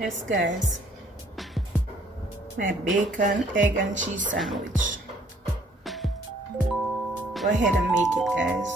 Yes guys, my bacon, egg and cheese sandwich. Go ahead and make it guys.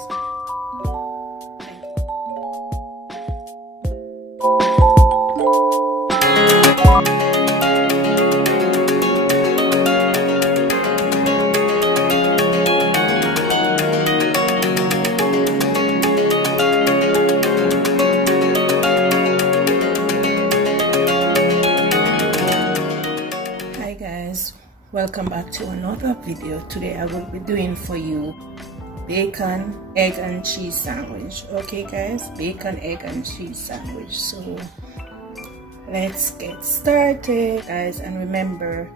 Welcome back to another video. Today I will be doing for you bacon, egg and cheese sandwich. Okay guys, bacon, egg and cheese sandwich. So let's get started guys, and remember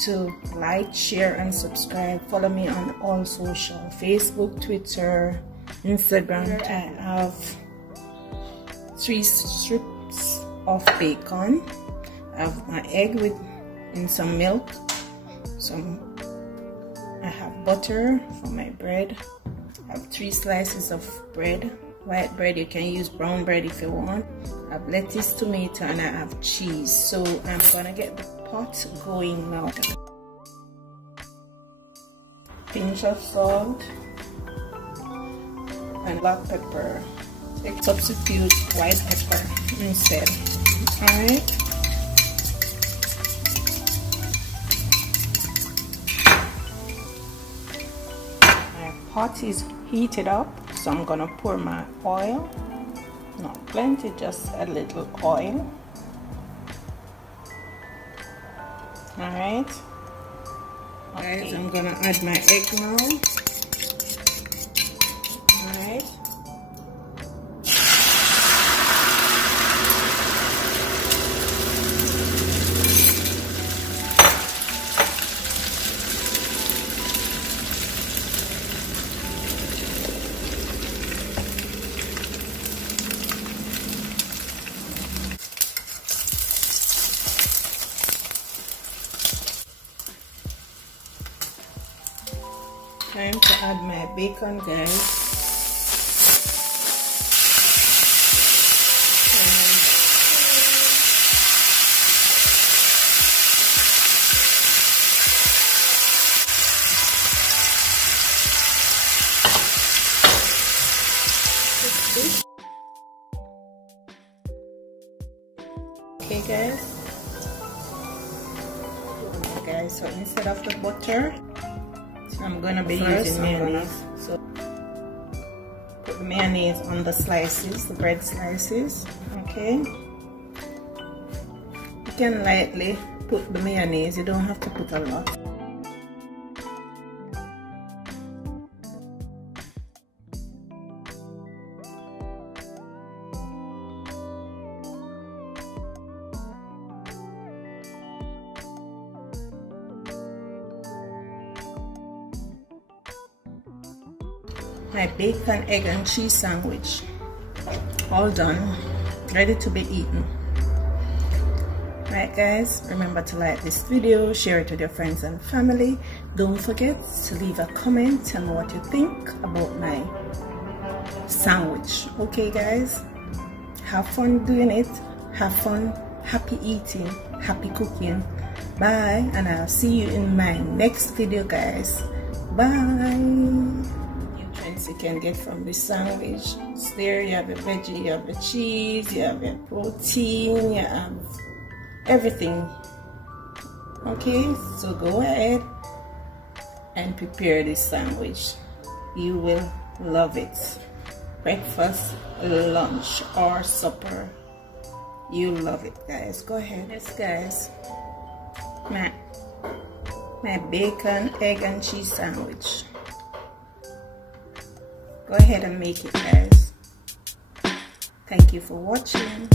to like, share and subscribe. Follow me on all social, Facebook, Twitter, Instagram. I have 3 strips of bacon. I have my egg in some milk. I have butter for my bread. I have 3 slices of bread, white bread. You can use brown bread if you want. I have lettuce, tomato, and I have cheese. So I'm gonna get the pot going now. Pinch of salt and black pepper. Substitute white pepper instead. Alright. Pot is heated up, so I'm gonna pour my oil. Not plenty, just a little oil. Alright. Okay. Guys, I'm gonna add my egg now. Alright. Time to add my bacon guys. Okay guys, so instead of the butter, I'm gonna be using mayonnaise. So put the mayonnaise on the slices, the bread slices. Okay. You can lightly put the mayonnaise, you don't have to put a lot. My bacon, egg and cheese sandwich all done, ready to be eaten. Right guys, remember to like this video, share it with your friends and family. Don't forget to leave a comment, tell me what you think about my sandwich. Okay guys, have fun doing it, have fun, happy eating, happy cooking. Bye, and I'll see you in my next video guys. Bye. You can get from this sandwich. It's there, you have a veggie, you have the cheese, you have your protein, you have everything. Okay, so go ahead and prepare this sandwich. You will love it. Breakfast, lunch or supper, you love it guys. Go ahead. Yes guys, my bacon, egg and cheese sandwich. Go ahead and make it guys. Thank you for watching.